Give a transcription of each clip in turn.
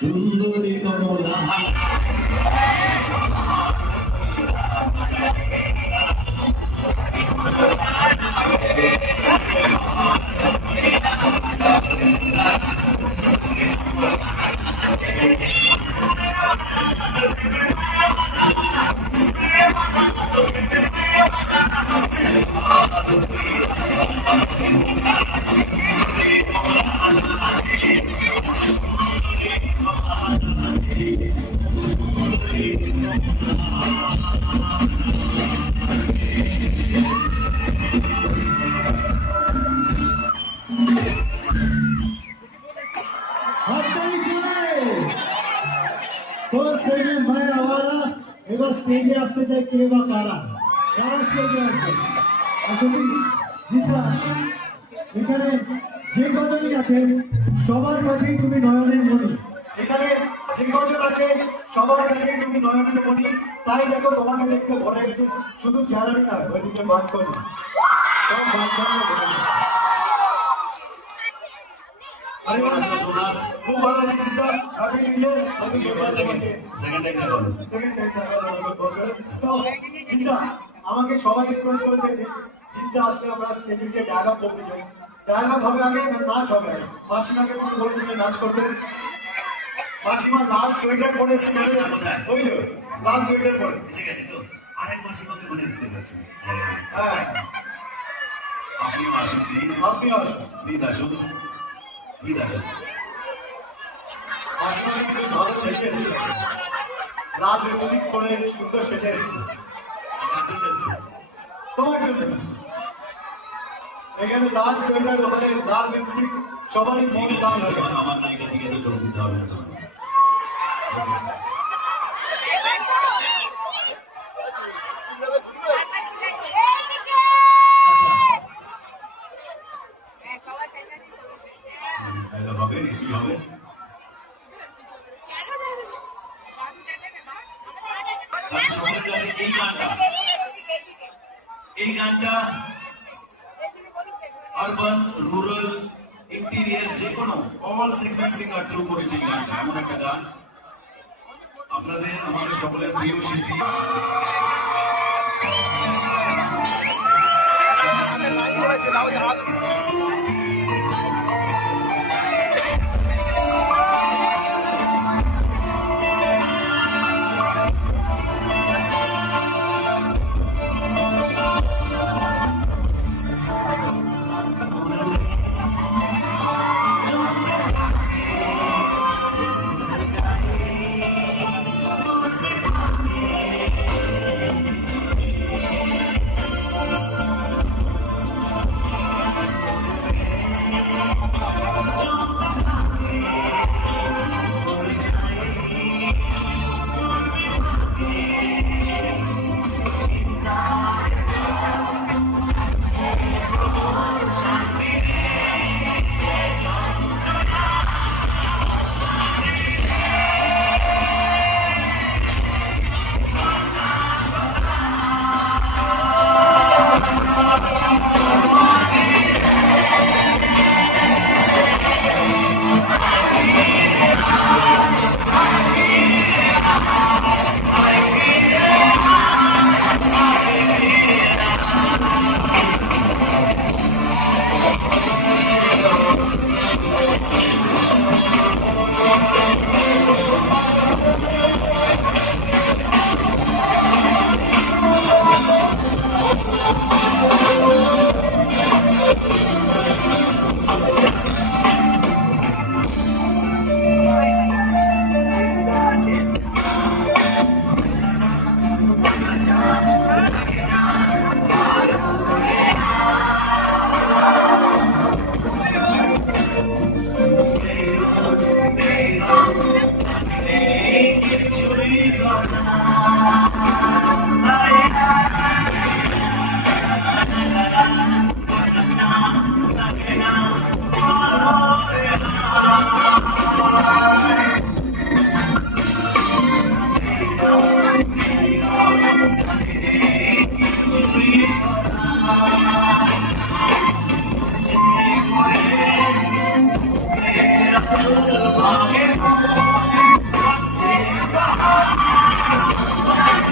সুন্দরী কমলা এবার স্টেজে আসতে চাই কে বা কারা কারা স্টেজে আসবে আসলে গীতা এখানে যে কজনই আছে সবার কাছেই তুমি নয়নের মণি এখানে যে কজন আছে সবার কাছেই তুমি নয়নের মণি তাই দেখো তোমাকে দেখতে ভরে গেছে শুধু গ্যালারি না ওইদিকে বাদ করি সব বাদ করে খুব ভালো লাগে Gita happy new year happy second time দেখো গীতা আমাকে সবাই রিকোয়েস্ট করেছে যে গীতা আসলে আমরা স্টেজে গিয়ে ডায়লগ করতে চাই ডায়লগ হবে আগে না নাচ হবে মাসিমাকে তুমি বলেছিলে নাচ করতে মাসিমা লাল সোয়েটার পরে ওই তো লাল সোয়েটার পরে এসে গেছে তো আরেক মাসিমাকে মনে রাখতে পারছি হ্যাঁ আপনি আসুন প্লিজ আপনি আসুন প্লিজ আসুন প্লিজ আসুন মাসিমা কিন্তু ভালো সেজে এসেছে লাল লিপস্টিক পরে সুন্দর সেজে এসেছে তোমার জন্য এখানে লাল সোয়েটার ওখানে লাল লিপস্টিক সবারই মন দাম হবে আমার নায়িকা দিকে তো চোখ দিতে হবে না হবে নিশ্চয়ই হবে এই গানটা আরবান রুরাল ইন্টেরিয়ার যে কোনো অল সেগমেন্ট সিঙ্গার থ্রু করেছে এই গানটা এমন একটা গান আপনাদের আমাদের সকলের প্রিয় শিল্পী Amen. I love you.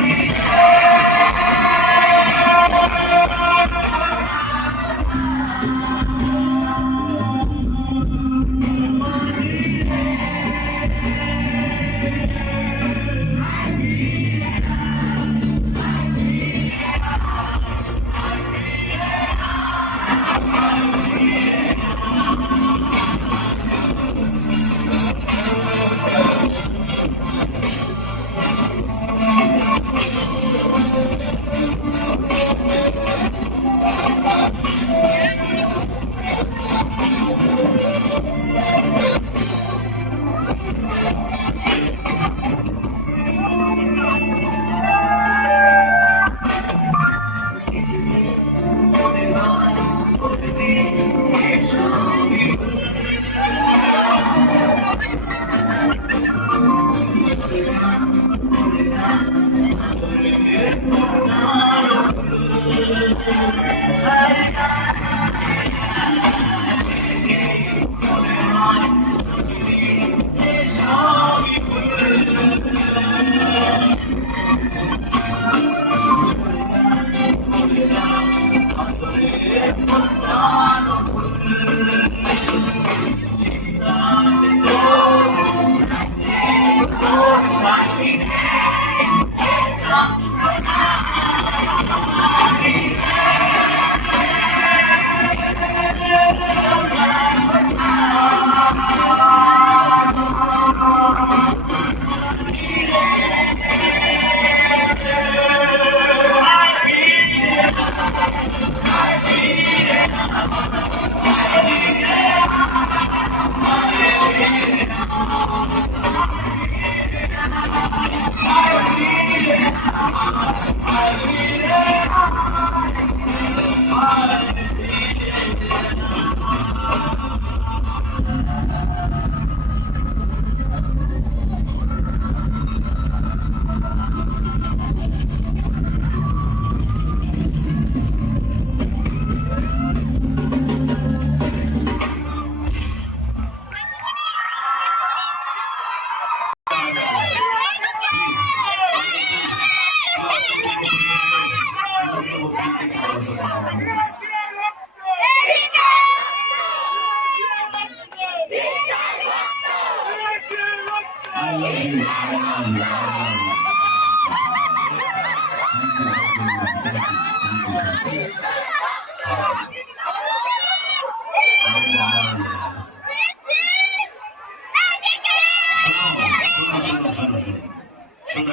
I love you. I love you.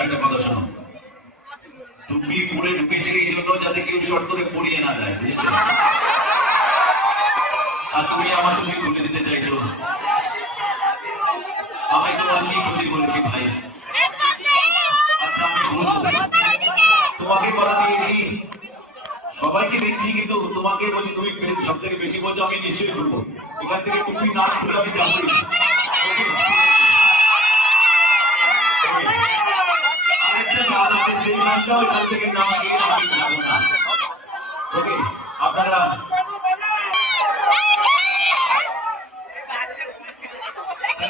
একটা কথা শোনো, টুপি পরে ঢুকেছে এই জন্য যাতে কেউ শর্ট করে পড়িয়ে না যায়, বুঝেছো? আর তুমি আমার টুপি খুলে দিতে চাইছো, আমি তোমার কি ক্ষতি করেছি ভাই? আচ্ছা আমি বলবো, তোমাকে কথা দিয়েছি, সবাইকে দিচ্ছি, কিন্তু তোমাকে বলছি, তুমি সব থেকে বেশি বলছো, আমি নিশ্চয়ই করবো। এখান থেকে টুপি না খুলে আমি যাবো। আরেকটা গান আছে, সেই গানটাও এখান থেকে না গিয়ে আমি যাবো না। ওকে, আপনারা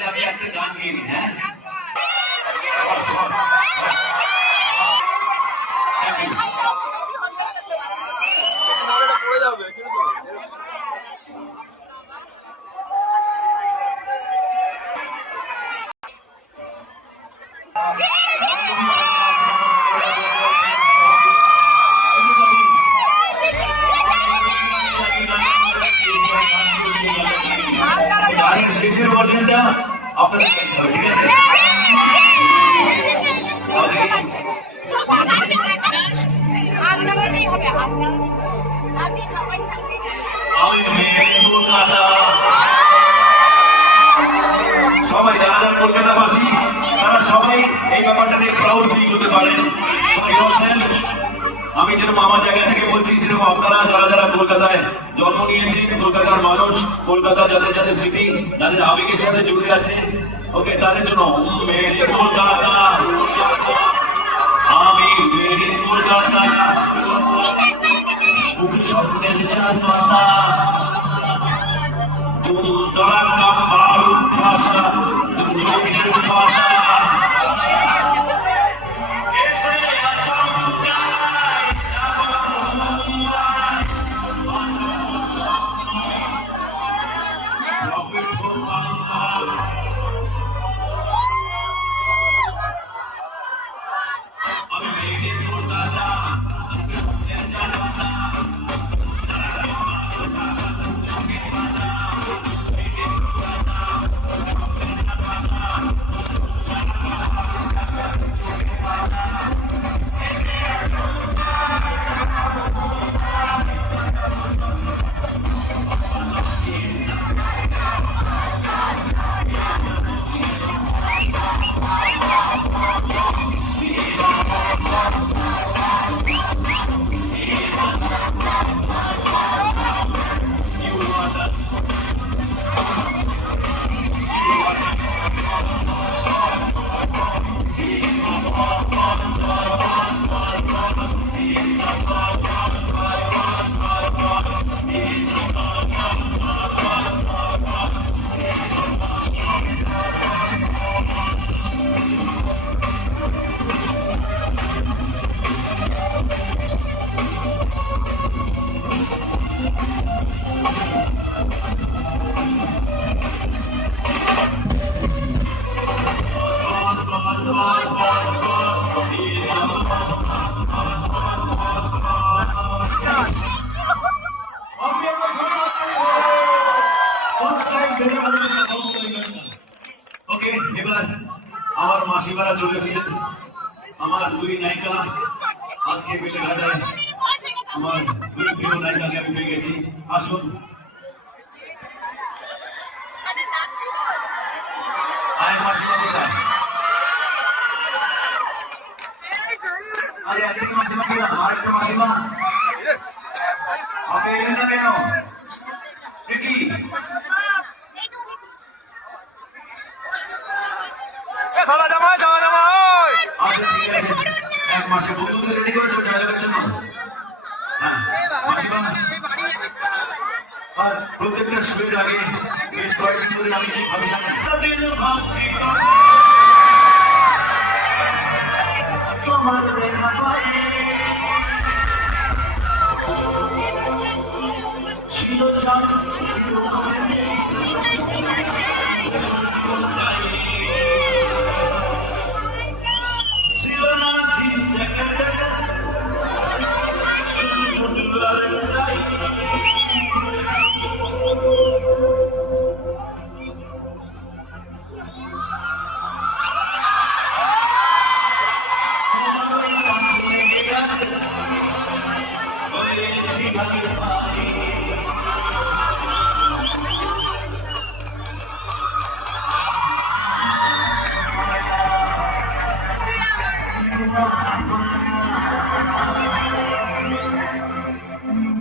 আমি একটা গান গিয়ে নিই। হ্যাঁ, শেষের ভার্সনটা আপনাদের দেখতে হবে, ঠিক আছে? সবাই যারা যারা কলকাতাবাসী তারা সবাই এই ব্যাপারটা নিয়ে প্রাউড ফিল করতে পারেন। আমি যেরকম আমার জায়গা থেকে বলছি, সেরকম আপনারা যারা যারা কলকাতায় জন্ম নিয়েছেন, কলকাতার মানুষ, কলকাতা যাদের যাদের সিটি, যাদের আবেগের সাথে জুড়ে আছে, ওকে, তাদের জন্য মেরে কলকাতা, আমি মেরে কলকাতা, বুকে স্বপ্নের চাঁদ পাতা, তুম তড়াকা বারুদ ঠাসা, তুম চোখের পাতা, ওকে, এবার আমার মাসিমারা চলে এসছে। আমার দুই নায়িকা আজকে পেলে ঘাটায় আমার দুই প্রিয় নায়িকাকে আমি পেয়ে গেছি। আসুন, আয় মাসিমা কোথায়? আরে একদিকে মাসিমা পেলাম, আরেকটা মাসিমা আপনি এলেন না কেন? এ কি? আচ্ছা ঠিক আছে, এক মাসে বন্ধুদের রেডি করেছো ডায়লগের জন্য? হ্যাঁ মাসিমা, আর প্রত্যেকটা শুয়ের আগে বেশ কয়েকদিন ধরে আমি কি ভাবি জানেন? ভাবছি তোমার দেখা পায়ে ছিল চাষ ছিল ছিল না ঝিল চাকা চাকা শুধু ডুলার টাই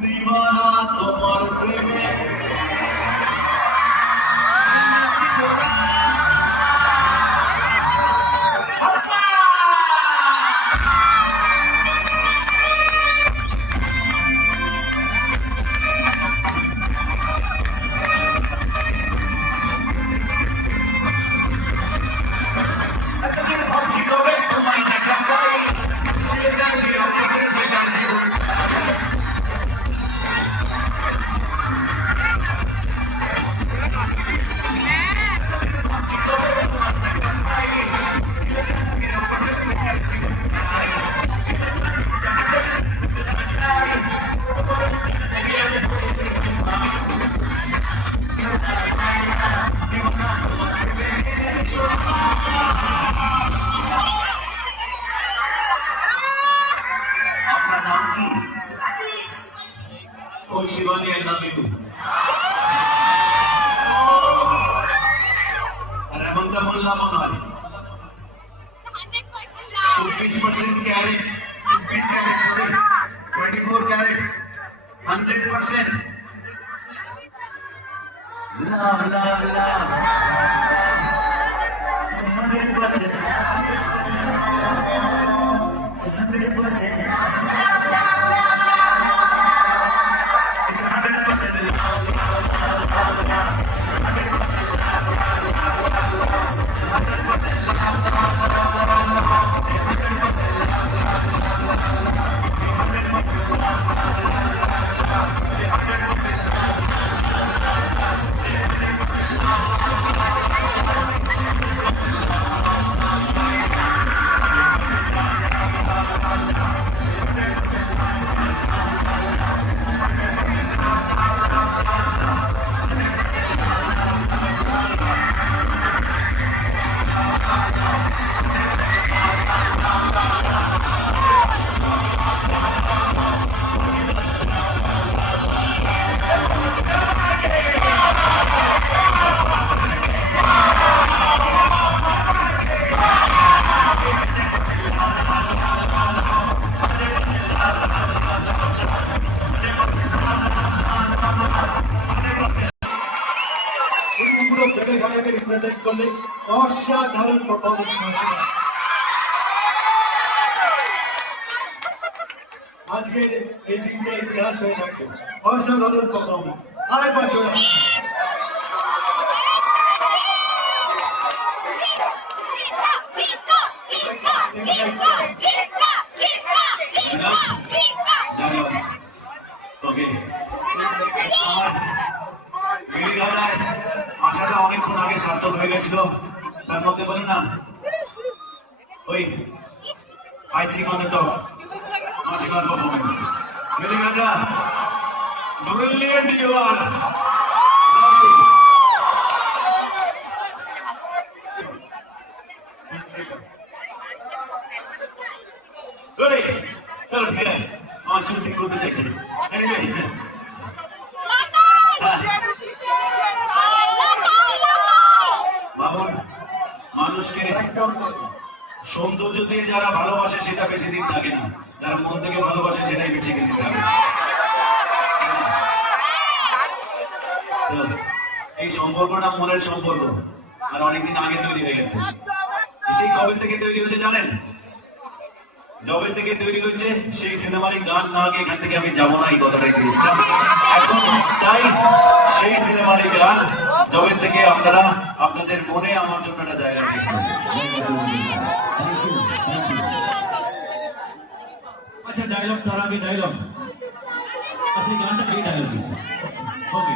দিওয়ানা তোমার প্রেমে এতদিন ভাবছি তবে তোমায় দেখা পাই আপনার নাম কি? ওই শিবানী, আই লাভ ইউ। আর এমনটা বললাম নয়, 24% carat, 24 carat sorry 24 carat 100%। Love love love 100%, 100%, it's 100% love. পুরো বেড়ে ঘাটাকে রিপ্রেজেন্ট করলে অসাধারণ পারফরমেন্স। আজকে এই দিনটা ইতিহাস হয়ে থাকবে, অসাধারণ পারফরমেন্স। আরেকবার চলে আশাটা অনেকক্ষণ আগে সার্থক হয়ে গেছিল। তার মধ্যে বলে না ওই icing on the top. Martial performance. Miliganda, brilliant you are. Ready? चलो ठीक है छुट्टी को दे देते anyway বাবুন মানুষকে সৌন্দর্য দিয়ে যারা ভালোবাসে সেটা বেশি দিন থাকে না, যারা মন থেকে ভালোবাসে সেটাই বেশি দিন থাকে। এই সম্পর্কটা মনের সম্পর্ক, আর অনেকদিন আগে তৈরি হয়ে গেছে। সেই কবে থেকে তৈরি হয়েছে জানেন? জবে থেকে তৈরি হচ্ছে সেই সিনেমারই গান না গিয়ে এখান থেকে আমি যাবো না, এই কথাটাই দিয়েছিলাম। এখন তাই সেই সিনেমারই গান জবে থেকে আপনারা আপনাদের মনে আমার জন্য একটা জায়গা পেয়ে আচ্ছা ডায়লগ তার আগে ডায়লগ আচ্ছা গানটা এই ডায়লগ দিয়েছে ওকে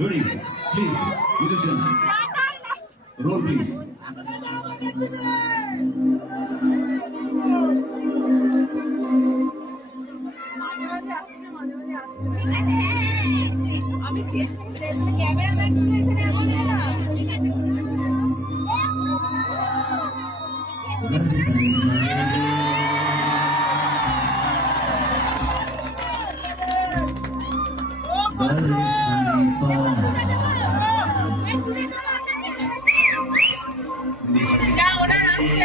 Ready, please, musicians. Roll, please. আমি চেষ্টা করছি ক্যামেরাম্যান তো এখানে আসবে না ঠিক আছে না ওরা আসছে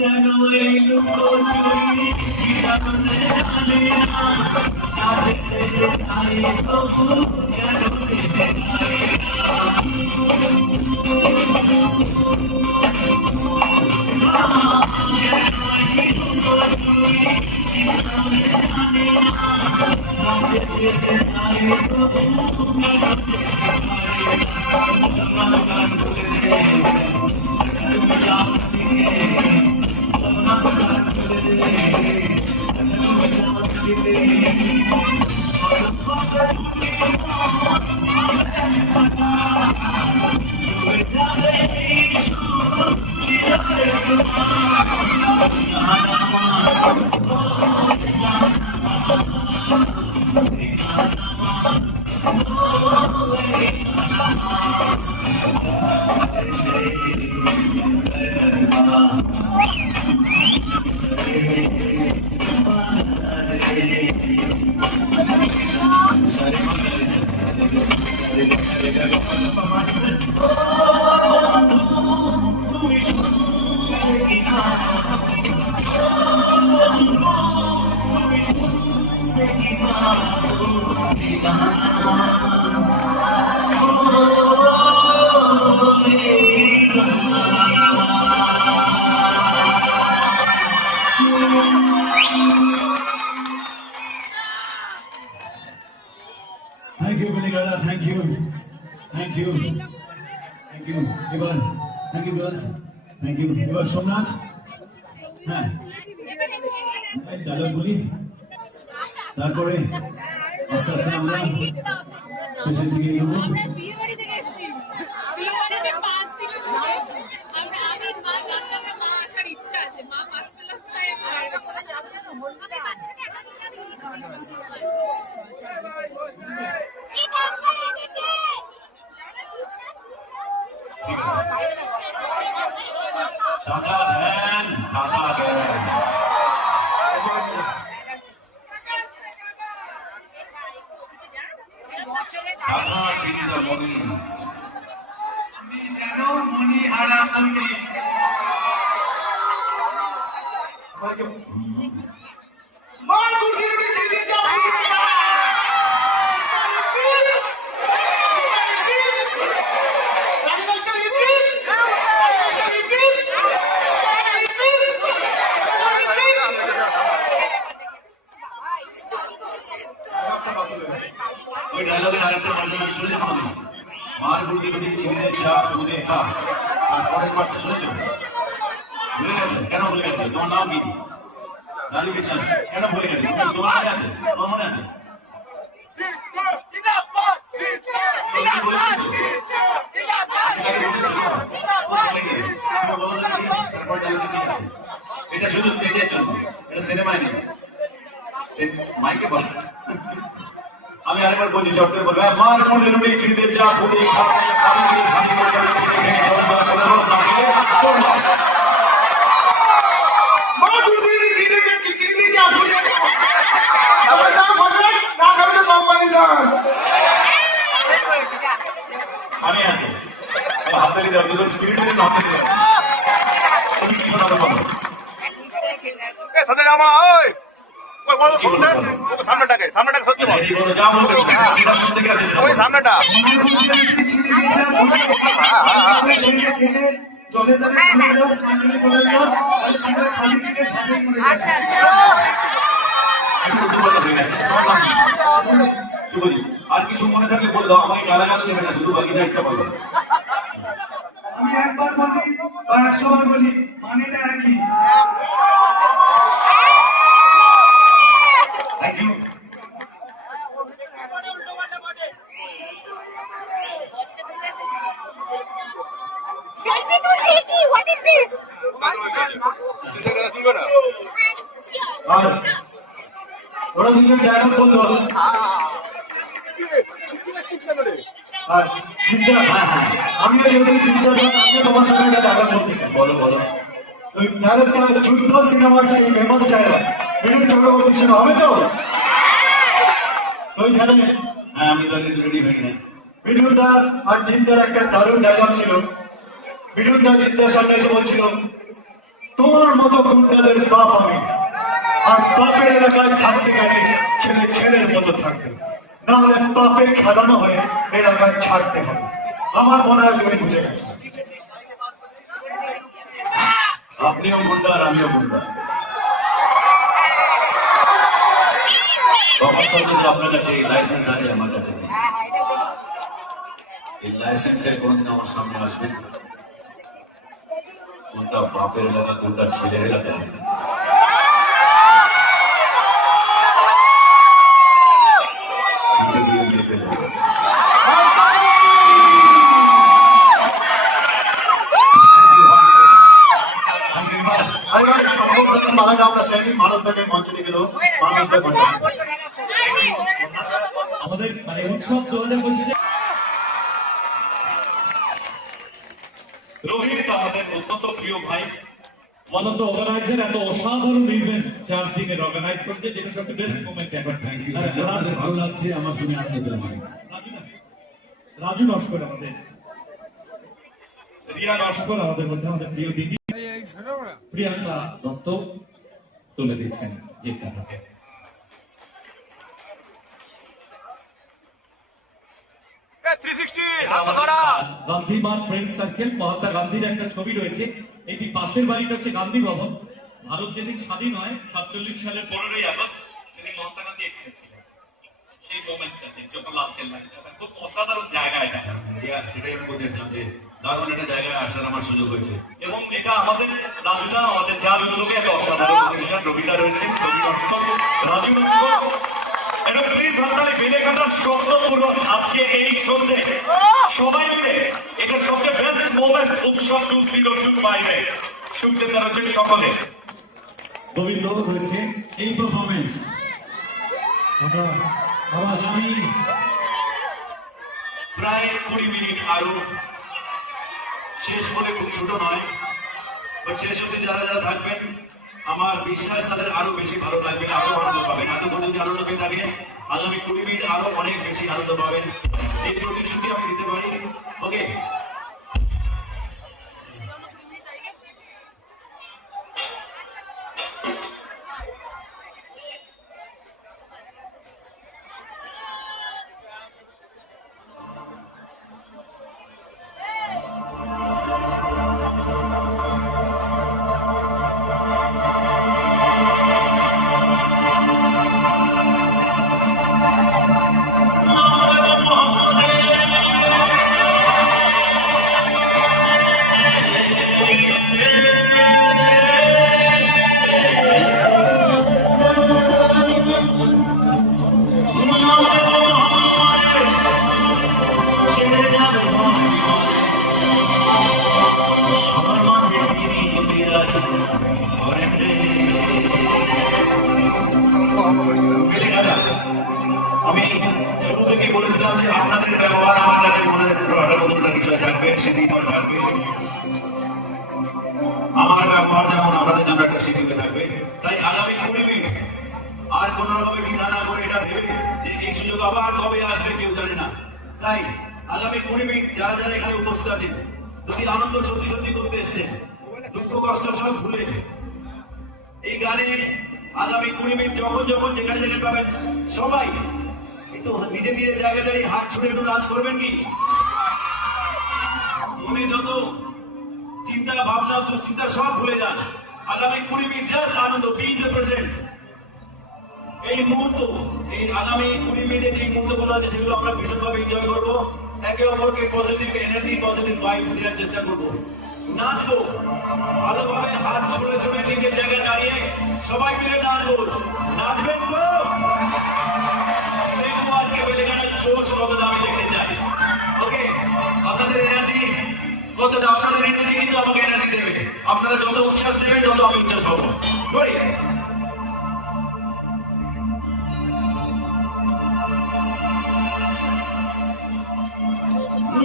কেন এই লুকোচুরি কি কারণে জানি না কাছে যেতে চাই তবু কেন যেতে চাই থ্যাংক ইউ বিনিগালা, thank you, thank you, thank you. এবার thank you girls, thank you. এবার সোমনাথ, হ্যাঁ ডায়লগ বলি, তারপরে আস্তে আস্তে আমরা শেষের দিকে এগোবো। আমরা বিয়ে বাড়ি থেকে এসেছি, বিয়ে বাড়িতে 5 দিন ঘুরে আমি মা জানতাম না, মা আসার ইচ্ছা আছে, মা পাস পেলাম তাই বাইরে করে যাবো না, আমি বাচ্চাকে একা করে আমি টাকা দেন, টাকা দেন। টাকা চিন্তা মনি আমি যেন মনি হারা মনি ওই ডায়লগের আরেকটা পাল্টে শুনে যাবো আমি মার গুটি গুটি চিনিদের চাপ দুধে খা আর পরের পাঠটা শুনেছ ভুলে গেছে কেন ভুলে গেছে তোমার নাম কি রাজু বিশ্বাস কেন ভুলে গেছে তোমার মনে আছে তোমার মনে আছে এটা শুধু স্টেজের জন্য এটা সিনেমায় নেই মাইকে বল আমি আরেকবার বলছি চট করে বলবো মার কোন দিন উঠে চিনতে যা ফুটে খাবি কি ভাঙি করে রস না খেলে তোর লস মা দুদিন চিনি চিনি যা ফুটে আমার নাম ভদ্রাস না খাবে কোম্পানি লস আমি আছি হাতে দাও তোর স্পিরিট দিন হাতে দাও তুমি কি শোনাবে বলো এ সাথে জামা ওই ওই বড় শুনতে ওই সামনেটাকে সত্যি বল এই বলো যা বলবে এটা কোন থেকে আসিস ওই সামনেটা জলে তলে রস পানি করে দাও আমরা খালি কিনে ছাড়ে করে আচ্ছা একটু কথা হয়ে গেছে তোমার নাম কি? শুভজিৎ আর কিছু মনে থাকলে বলে দাও আমাকে গালাগাল দেবে না শুধু বাকি যা ইচ্ছা বলবে আমি একবার বলি বা 100 বার বলি মানেটা একই থ্যাংক ইউ সেলফি তুলছি কি হোয়াট ইজ দিস আর ওরা দুজন ডায়লগ বললো আর চিন্তা আমিও যদি চিন্তা তোমার সঙ্গে একটা ডায়লগ বলতে চাই। বলো বলো ওই ডায়লগটা যুদ্ধ সিনেমার সেই ফেমাস ডায়লগ বিনোদ চক্রবর্তীর সঙ্গে হবে তো ওইখানে হ্যাঁ আমি তাহলে রেডি হয়ে গেলাম বিনোদা আর চিন্তার একটা দারুণ ডায়লগ ছিল। বিনোদা চিন্তার সামনে এসে বলছিল তোমার মতো গুন্ডাদের বাপ আমি। আর বাপের এলাকায় থাকতে গেলে ছেলে ছেলের মতো থাকবে, না হলে বাপের খেলানো হয়ে এলাকায় ছাড়তে হবে। আমার মনে হয় তুমি বুঝে গেছো। আপনিও গুন্ডা আর আমিও গুন্ডা। তখন পর্যন্ত আপনার কাছে এই লাইসেন্স আছে, আমার কাছে নেই। এই লাইসেন্সের কোনদিন আমার সামনে আসবে কোনটা বাপের এলাকা, কোনটা ছেলের এলাকা। আমাদের মানে উৎসব 2025 রোহিত আমাদের অত্যন্ত প্রিয় ভাই, ওয়ান অফ দ্য অর্গানাইজার। এত অসাধারণ ইভেন্ট 4 দিনের অর্গানাইজ করছে, যেটা সবচেয়ে বেস্ট মোমেন্ট এখন। আপনাদের ভালো লাগছে, আমার শুনে আনন্দ পেলাম। রাজু নস্কর আমাদের, রিয়া নস্কর আমাদের মধ্যে, আমাদের প্রিয় দিদি প্রিয়াঙ্কা দত্ত তুলে দিচ্ছেন জিজ্ঞাসাকে। গান্ধী মার্গ ফ্রেন্ড সার্কেল, মহাত্মা গান্ধীর একটা ছবি রয়েছে। এটি পাশের বাড়িটা হচ্ছে গান্ধী ভবন। ভারত যেদিন স্বাধীন হয় 47 সালের 15ই আগস্ট, সেদিন মহাত্মা গান্ধী এখানে ছিল। সেই মোমেন্টটাতে যখন লাল কেল্লায়, খুব অসাধারণ জায়গা এটা। সেটাই আমি বলতেছিলাম যে দারুণ একটা জায়গায় আসার আমার সুযোগ হয়েছে। এবং এটা আমাদের রাজুদা, আমাদের চার উদ্যোগে একটা অসাধারণ প্রতিষ্ঠান। রবিদা রয়েছে, রাজু নস্কর। এটা প্লিজ হাততালি বেলে কাটার শব্দ পূরণ আজকে এই সন্ধ্যে সবাই মিলে এটা সবচেয়ে বেস্ট মোমেন্ট উৎসব 2025 শুনতে পারছেন সকলে। গোবিন্দ রয়েছে এই পারফরমেন্স। আগামী প্রায় 20 মিনিট আরো শেষ বলে খুব ছোট নয়, শেষ অব্দি যারা যারা থাকবেন আমার বিশ্বাস তাদের আরো বেশি ভালো লাগবে, আরো আনন্দ পাবেন। এতক্ষণ যদি আনন্দ পেয়ে থাকে, আগামী 20 মিনিট আরো অনেক বেশি আনন্দ পাবেন, এই প্রতিশ্রুতি আমি দিতে পারি। ওকে, আমি শুরু থেকে বলেছিলাম যে আপনাদের ব্যবহার আমার কাছে মনে একটা বিষয় থাকবে, স্মৃতি থাকবে। আমার ব্যবহার যেমন আপনাদের জন্য একটা স্মৃতি থাকবে। তাই আগামী 20 মিনিট আর কোন রকমের দ্বিধা না করে এটা ভেবে যে এই সুযোগ আবার কবে আসবে কেউ জানে না, তাই আগামী 20 মিনিট যারা যারা এখানে উপস্থিত আছে, যদি আনন্দ সত্যি সত্যি করতে এসছে, দুঃখ কষ্ট সব ভুলে এই গানে আগামী 20 মিনিট যখন যখন যেখানে যেখানে পাবেন সবাই একটু নিজের নিজের জায়গা দাঁড়িয়ে হাত ছুড়ে একটু নাচ করবেন কি? মনে যত চিন্তা ভাবনা দুশ্চিন্তা সব ভুলে যান। আগামী 20 মিনিট জাস্ট আনন্দ, বি দ্য প্রেজেন্ট। এই মুহূর্ত, এই আগামী 20 মিনিটে যে মুহূর্তগুলো আছে সেগুলো আমরা ভীষণভাবে এনজয় করবো। একে অপরকে পজিটিভ এনার্জি, পজিটিভ ভাইব দেওয়ার চেষ্টা করবো, নাচবো ভালোভাবে, হাত ছুড়ে ছুড়ে নিজের জায়গায় দাঁড়িয়ে সবাই মিলে নাচবো। নাচবেন তো? দেখবো আজকে বেলেঘাটার জোশ কতটা আমি দেখতে চাই। ওকে, আপনাদের এনার্জি কতটা, আপনাদের এনার্জি কিন্তু আমাকে এনার্জি দেবে। আপনারা যত উচ্ছ্বাস দেবেন তত আমি উচ্ছ্বাস পাবো।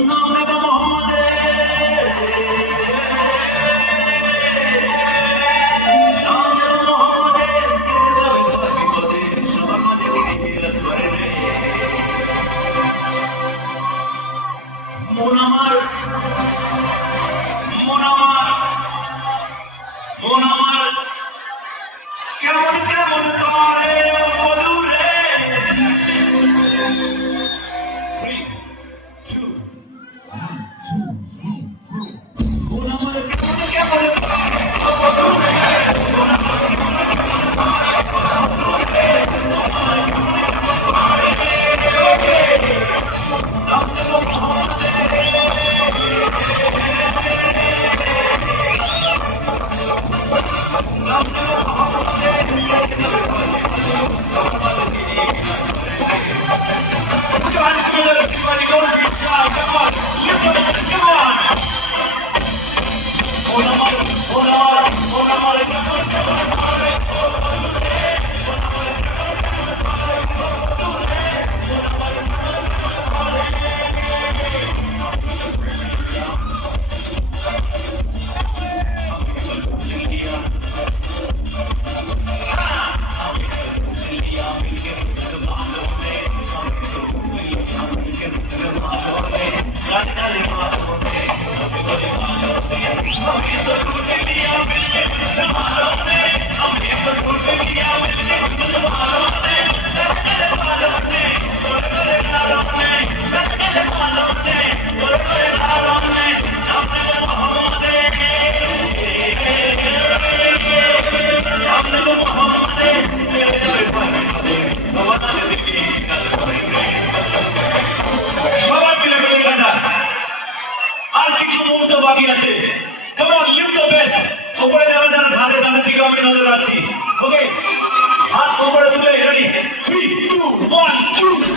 নাম নেবা মোহাম্মদের, নাম নেবা মোহাম্মদের, কেটে যাবে তোমার বিপদে, সবার মাঝে তিনি বিরাজ করেন। মন আমার, মন আমার, মন আর কিছু মুহূর্ত বাকি আছে। Come on, live the best. উপরে যারা যারা ঝাঁঝে তাদের দিকে আমি নজর রাখছি। ওকে, হাত উপরে তুলে রেডি 3 2 1 2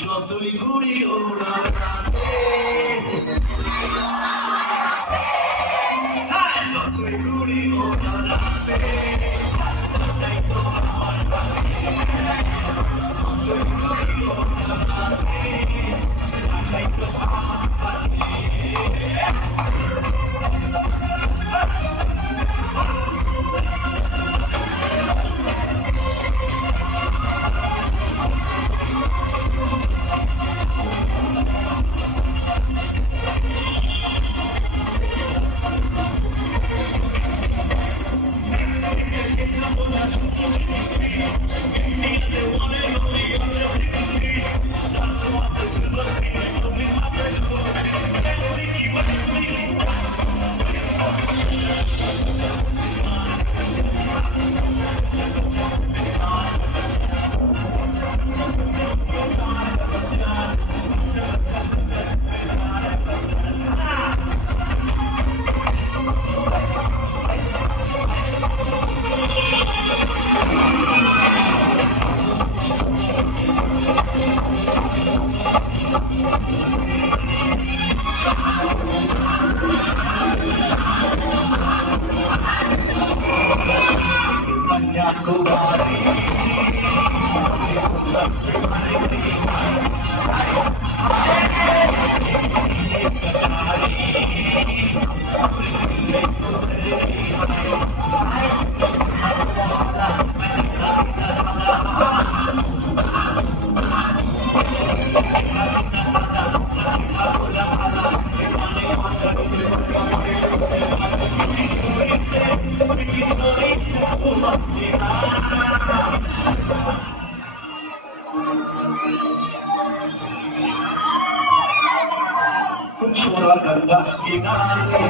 যতই ঘুরি ওরা যতই ঘুরি ওরা छोरा गंगा किनारे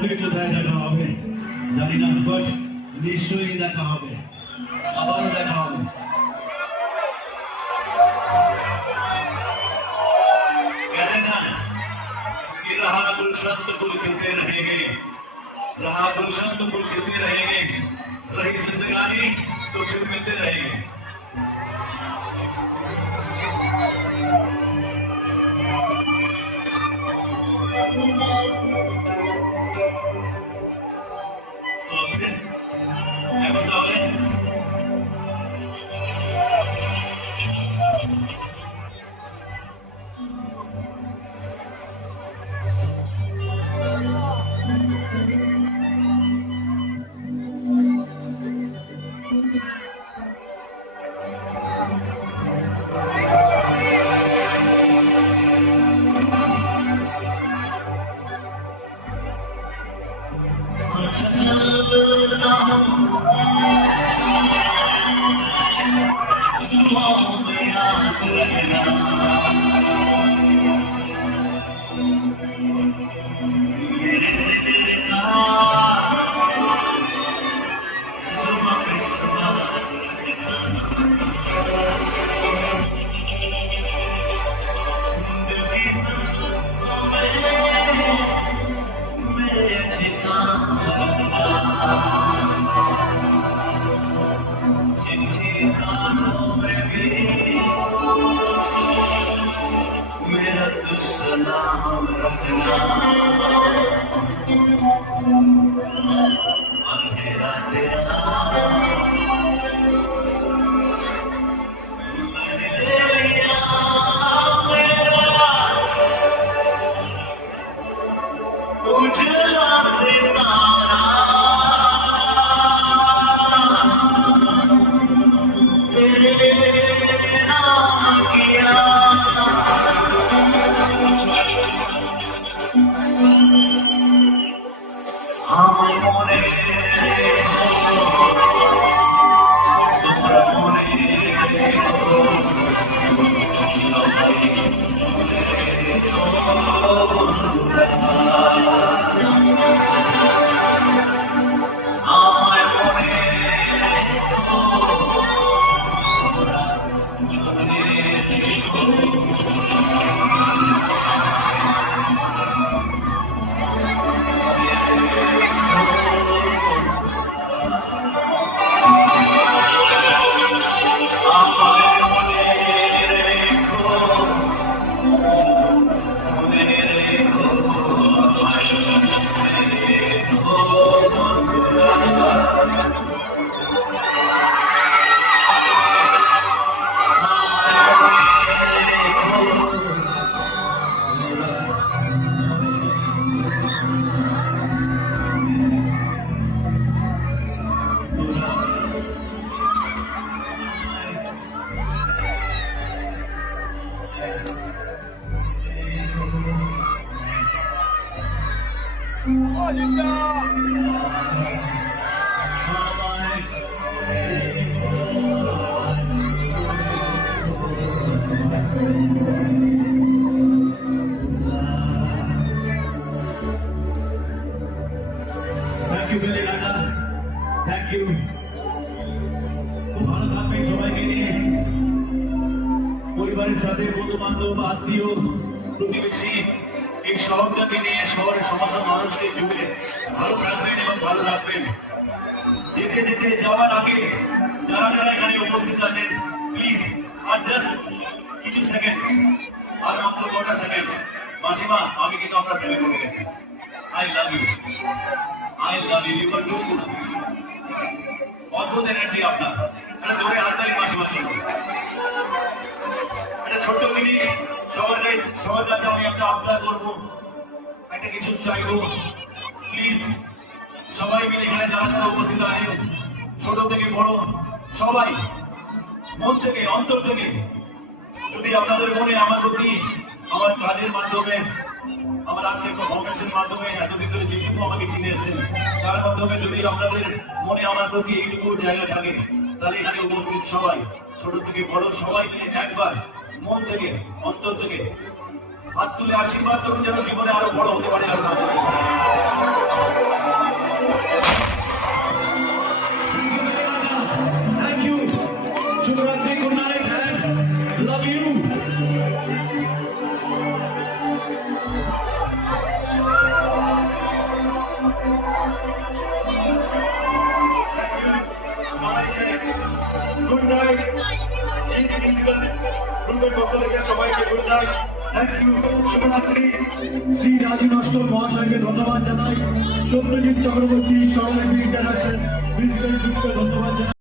কবে কোথায় দেখা হবে জানি না, বাট নিশ্চয়ই দেখা হবে, আবারও দেখা হবে। कहते ना कि रहा गुलशन तो गुल खिलते रहेंगे, रहा गुलशन तो गुल खिलते रहेंगे, रही जिंदगानी तो फिर मिलते रहेंगे। तो फिर এখন তাহলে থ্যাংক ইউ বেলি রানা, থ্যাংক ইউ। খুব ভালো থাকবেন সবাইকে নিয়ে, পরিবারের সাথে, বন্ধু বান্ধব, আত্মীয়, প্রতিবেশী, এই শহরটাকে নিয়ে, শহরের সমস্ত মানুষকে জুড়ে ভালো থাকবেন এবং ভালো রাখবেন। যেতে যেতে যাওয়ার আগে যারা যারা এখানে উপস্থিত আছেন, প্লিজ আর জাস্ট কিছু সেকেন্ড, আর মাত্র কটা সেকেন্ড, মাসিমা আমি কিন্তু আপনার প্রেমে পড়ে গেছি। I love you, I love you, you are too good. অদ্ভুত এনার্জি আপনার, একটা জোরে হাততালি মাসিমা। একটা ছোট্ট জিনিস, সবার কাছে আমি একটা আবদার করবো, একটা কিছু চাইবো, প্লিজ সবাই মিলে এখানে যারা যারা উপস্থিত আছেন, ছোট থেকে বড় সবাই মন থেকে, অন্তর থেকে, যদি আপনাদের মনে আমার প্রতি, আমার কাজের মাধ্যমে, আমার আজকে পারফরমেন্সের মাধ্যমে, এতদিন ধরে যেটুকু আমাকে চিনে এসেছেন তার মাধ্যমে যদি আপনাদের মনে আমার প্রতি এইটুকু জায়গা থাকে, তাহলে এখানে উপস্থিত সবাই, ছোট থেকে বড় সবাই মিলে একবার মন থেকে, অন্তর থেকে হাত তুলে আশীর্বাদ করুন যেন জীবনে আরো বড় হতে পারে। আর চাই। Thank you. শুভরাত্রি। শ্রী রাজু নস্কর মহাশয়কে ধন্যবাদ জানাই। সত্যজিৎ চক্রবর্তী, স্বরলিপি ইন্টারন্যাশনাল, ধন্যবাদ জানাই।